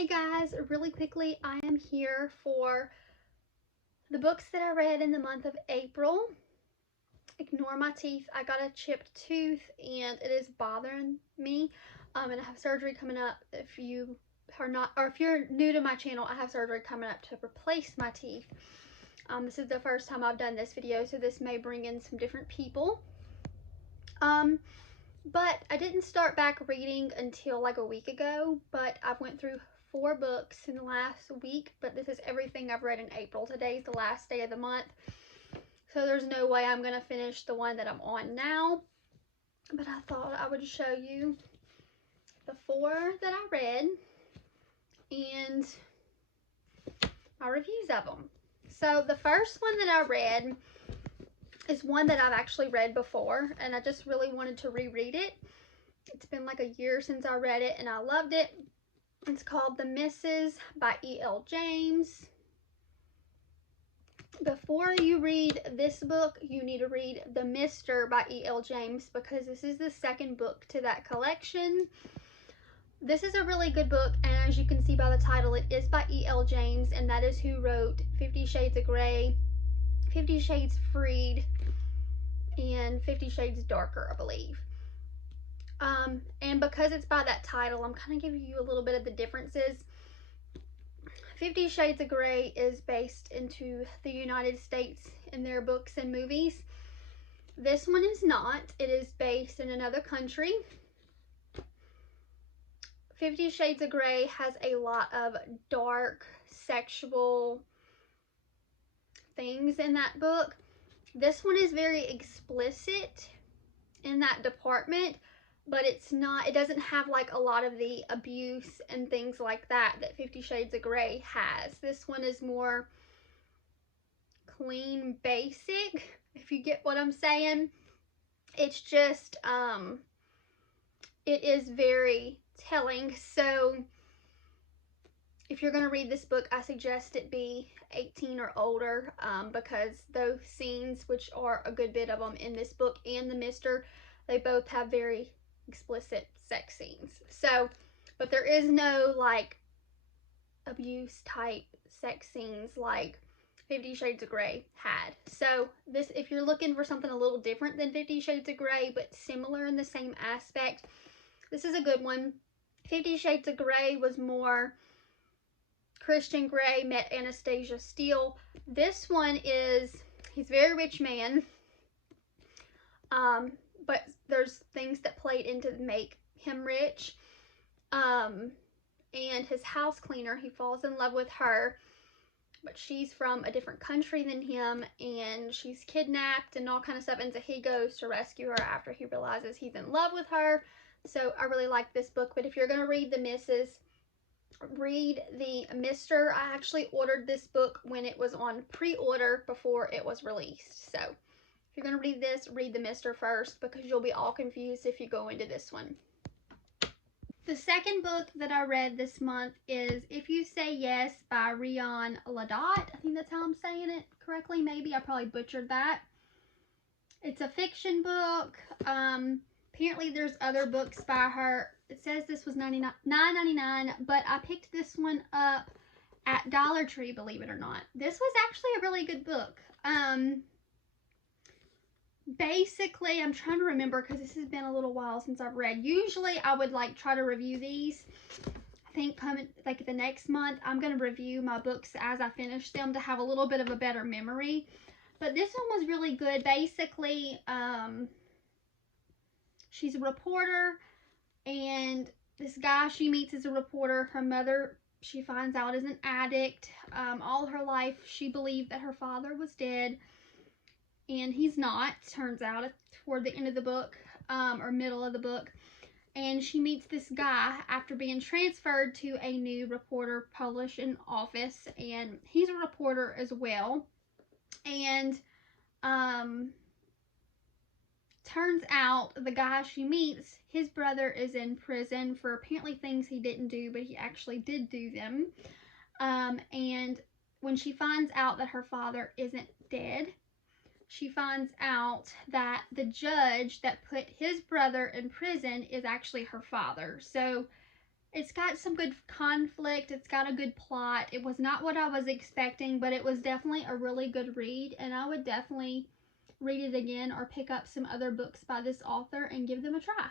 Hey guys, really quickly, I am here for the books that I read in the month of April. Ignore my teeth. I got a chipped tooth and it is bothering me. And I have surgery coming up. If you are not, or if you're new to my channel, I have surgery coming up to replace my teeth. This is the first time I've done this video, so this may bring in some different people. But I didn't start back reading until like a week ago, but I've went through 4 books in the last week, but this is everything I've read in April. Today's the last day of the month, so there's no way I'm going to finish the one that I'm on now, but I thought I would show you the 4 that I read and my reviews of them. So the first one that I read is one that I've actually read before, and I just really wanted to reread it. It's been like a year since I read it, and I loved it. It's called The Misses by E.L. James. Before you read this book, you need to read The Mister by E.L. James, because this is the second book to that collection. This is a really good book, and as you can see by the title, it is by E.L. James, and that is who wrote 50 Shades of Grey, 50 Shades Freed, and 50 Shades Darker, I believe. And because it's by that title, I'm kind of giving you a little bit of the differences. 50 Shades of Grey is based into the United States in their books and movies. This one is not. It is based in another country. 50 Shades of Grey has a lot of dark sexual things in that book. This one is very explicit in that department, but it's not, it doesn't have like a lot of the abuse and things like that 50 Shades of Grey has. This one is more clean, basic, if you get what I'm saying. It's just, it is very telling. So if you're going to read this book, I suggest it be 18 or older, because those scenes, which are a good bit of them in this book and The Mister, they both have very explicit sex scenes. So, but there is no like abuse type sex scenes like 50 Shades of Grey had. So this, if you're looking for something a little different than 50 Shades of Grey, but similar in the same aspect, this is a good one. 50 Shades of Grey was more Christian Grey met Anastasia Steele. This one is, he's a very rich man, but there's things that played into make him rich. And his house cleaner, he falls in love with her, but she's from a different country than him, and she's kidnapped and all kind of stuff, and so he goes to rescue her after he realizes he's in love with her. So I really like this book. But if you're going to read The Misses, read The Mister. I actually ordered this book when it was on pre-order before it was released. So if you're going to read this, read The Mister first, because you'll be all confused if you go into this one. The second book that I read this month is If You Say Yes by Rian Ladot. I think that's how I'm saying it correctly. Maybe I probably butchered that. It's a fiction book. Apparently there's other books by her. It says this was $9.99, but I picked this one up at Dollar Tree, believe it or not. This was actually a really good book. Basically, I'm trying to remember because this has been a little while since I've read. Usually I would like try to review these. I think coming like the next month, I'm going to review my books as I finish them to have a little bit of a better memory. But this one was really good. Basically, she's a reporter, and this guy she meets as a reporter, her mother, she finds out, is an addict. All her life, she believed that her father was dead, and he's not, turns out, toward the end of the book, or middle of the book. And she meets this guy after being transferred to a new reporter publishing office, and he's a reporter as well. And turns out the guy she meets, his brother is in prison for apparently things he didn't do, but he actually did do them. And when she finds out that her father isn't dead, she finds out that the judge that put his brother in prison is actually her father. So It's got some good conflict. It's got a good plot. It was not what I was expecting, but it was definitely a really good read, and I would definitely read it again or pick up some other books by this author and give them a try.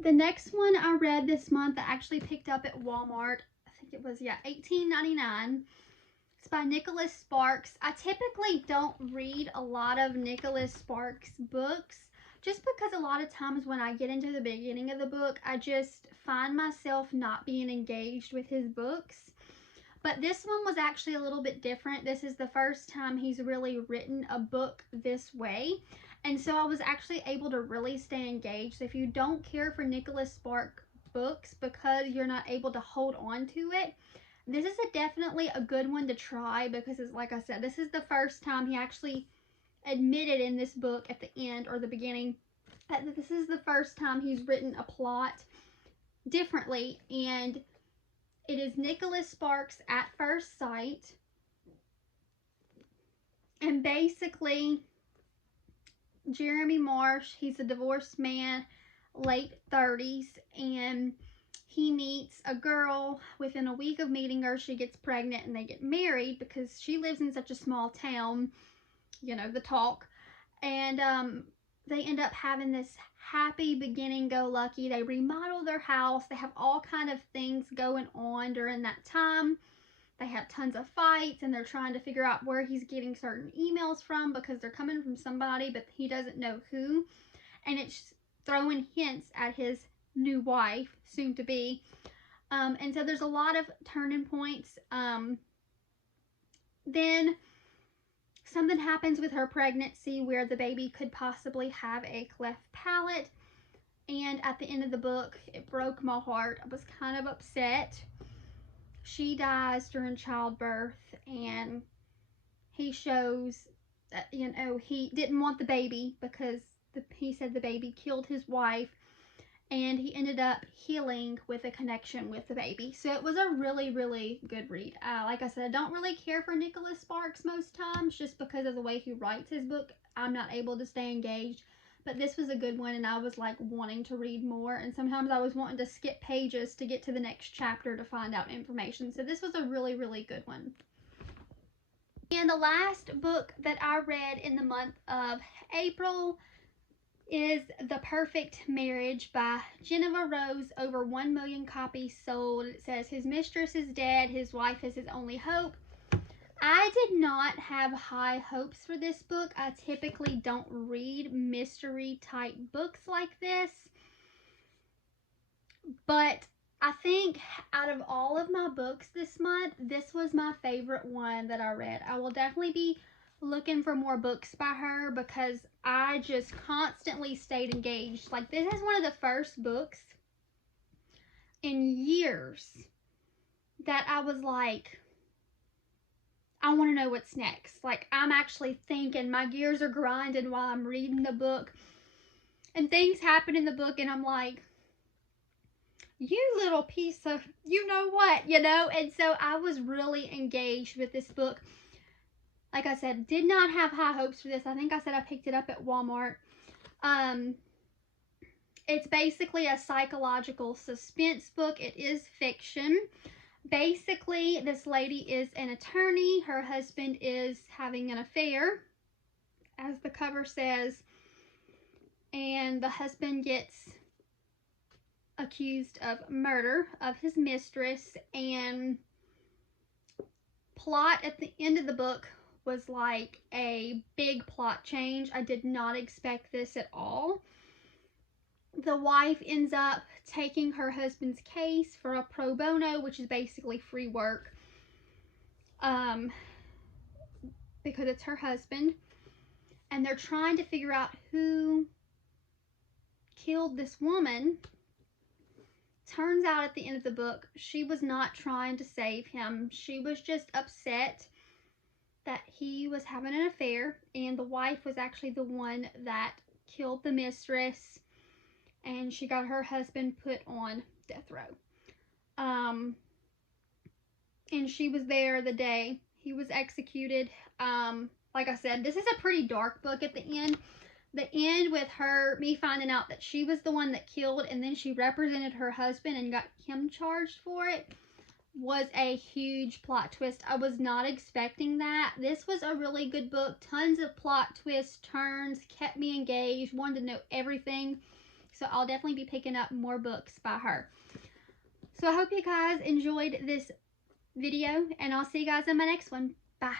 The next one I read this month, I actually picked up at Walmart. I think it was, yeah, $18.99. It's by Nicholas Sparks. I typically don't read a lot of Nicholas Sparks books just because a lot of times when I get into the beginning of the book, I just find myself not being engaged with his books. But this one was actually a little bit different. This is the first time he's really written a book this way. And so I was actually able to really stay engaged. So if you don't care for Nicholas Sparks books because you're not able to hold on to it, this is definitely a good one to try because, like I said, this is the first time he actually admitted in this book at the end or the beginning that this is the first time he's written a plot differently, and it is Nicholas Sparks at First Sight. And basically, Jeremy Marsh, he's a divorced man, late 30s, and he meets a girl. Within a week of meeting her, she gets pregnant and they get married because she lives in such a small town, you know, the talk. And they end up having this happy beginning-go-lucky. They remodel their house. They have all kind of things going on during that time. They have tons of fights, and they're trying to figure out where he's getting certain emails from because they're coming from somebody, but he doesn't know who. And it's throwing hints at his new wife, soon to be. And so there's a lot of turning points. Then something happens with her pregnancy where the baby could possibly have a cleft palate. And at the end of the book, it broke my heart. I was kind of upset. She dies during childbirth, and he shows that, you know, he didn't want the baby because he said the baby killed his wife, and he ended up healing with a connection with the baby. So it was a really, really good read. Like I said, I don't really care for Nicholas Sparks most times just because of the way he writes his book. I'm not able to stay engaged. But this was a good one, and I was like wanting to read more, and sometimes I was wanting to skip pages to get to the next chapter to find out information. So this was a really, really good one. And the last book that I read in the month of April is The Perfect Marriage by Jennifer Rose. Over 1 million copies sold. It says his mistress is dead, his wife is his only hope. I did not have high hopes for this book. I typically don't read mystery type books like this, but I think out of all of my books this month, this was my favorite one that I read. I will definitely be looking for more books by her because I just constantly stayed engaged. Like, this is one of the first books in years that I was like, I want to know what's next. Like, I'm actually thinking, my gears are grinding while I'm reading the book, and things happen in the book, and I'm like, you little piece of you know what, you know? And so I was really engaged with this book. Like I said, did not have high hopes for this. I think I said I picked it up at Walmart. It's basically a psychological suspense book. It is fiction. Basically, this lady is an attorney. Her husband is having an affair, as the cover says, and the husband gets accused of murder of his mistress, and plot at the end of the book was like a big plot change. I did not expect this at all. The wife ends up taking her husband's case for a pro bono, which is basically free work, because it's her husband, and they're trying to figure out who killed this woman. Turns out at the end of the book, she was not trying to save him. She was just upset that he was having an affair, and the wife was actually the one that killed the mistress, and she got her husband put on death row. And she was there the day he was executed. Like I said, this is a pretty dark book at the end, the end with her, me finding out that she was the one that killed, and then she represented her husband and got him charged for it, was a huge plot twist. I was not expecting that. This was a really good book. Tons of plot twists, turns, kept me engaged, wanted to know everything. So I'll definitely be picking up more books by her. So I hope you guys enjoyed this video, and I'll see you guys in my next one. Bye.